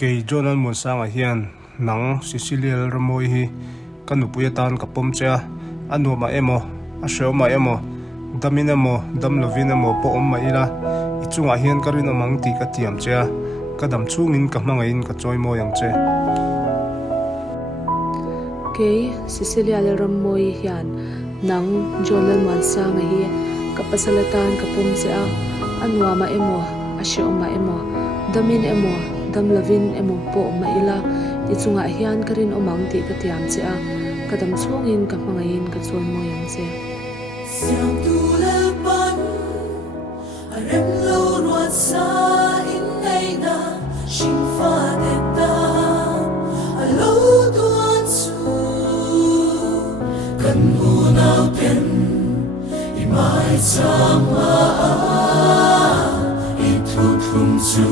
Kei Jonan mun sang a hian nang Sicilial ramoi hi kanupuya tan kapom cha anu ma emo a sheu ma emo damina mo dam lovina mo po om ma ila ichunga hian karin amang ti ka tiam cha kadam chungin ka hmangain ka choi mo yang che Kei Sicilial ramoi hian nang Jonan mun sang a hi kapasalatan kapom cha anwa ma emo a sheu ma emo damin emo dam lavin emo po ma ila ichunga hian karin omang ti ka tiam che a kadam chungin ka hmangain ka chon mo yang che siang tu lalpan arem lo ruat sa in nei na shin fa de ta alo tuan su kan bu nau ten i mai chang ma a i thu thum chu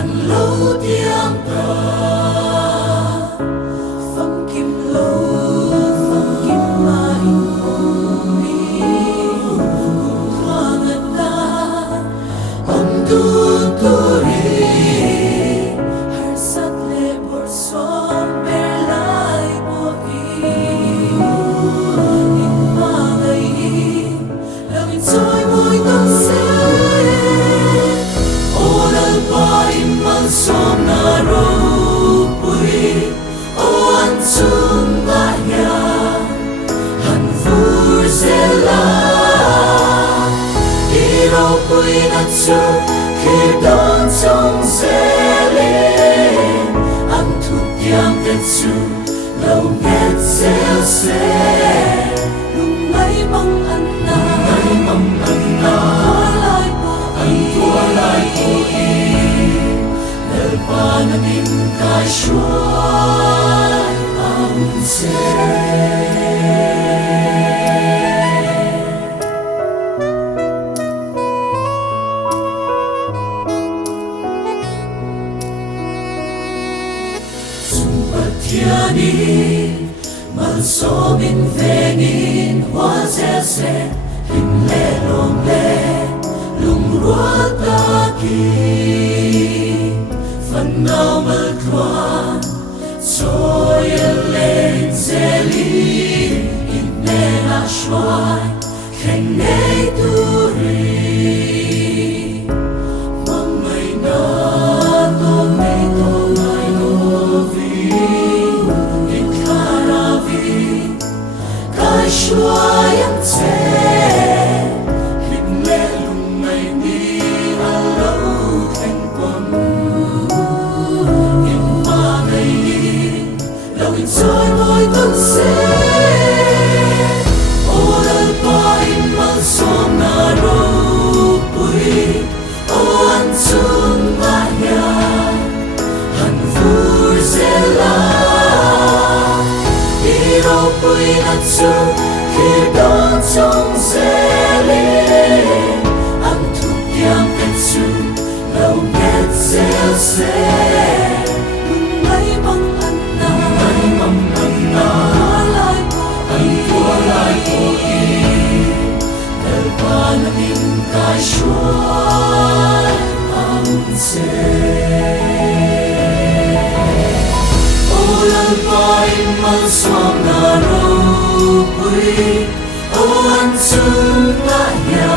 an lo tiang ta phong kim lo phong kim ma in mi hoang ta om tu tu ri har sat le bor som per lai bo in ma ngai lo in soi moi tong se som na ro pui o an chung na ya han fur zela i ro pui na chu khi don trong zele an thu tiang te chu lo net zel se lung mai mong an na an tua lai po i Lalpa Nangin Kaihruai ang se Sumpatiani malsomin vengin hoa se hin le long le lung ruat ta ki phần nào mơ qua rồi lên zeli in nên a shoai khen nei tu ri mong mai na to mai no vi in karavi kai shoai am che Rồi môi tân sẽ ô Lalpa in mang som na ro pui ô an chung na ya han fur zela i ro pui na chu khi don trong zele an thu tiang te chu lo net zel se lung mai mong Lalpa Nangin Kaihruai ang se O Lalpa in malsuam na ro pui O an chung na ya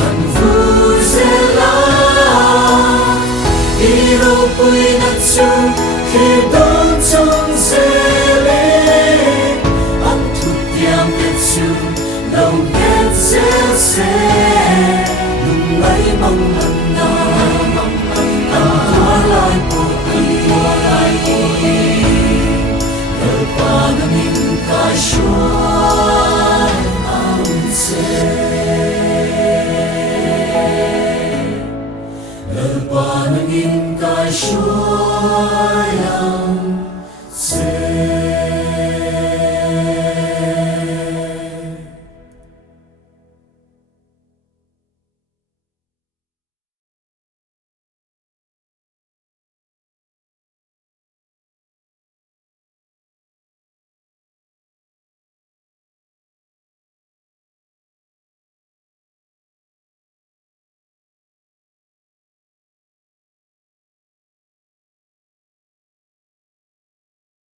han fur zela i ro pui na chu khi don trong zele an thu tiang te chu lo net zel se lung mai mong an na an tua lai po i Lalpa Nangin Kaihruai ang se Lalpa Nangin Kaihruai ang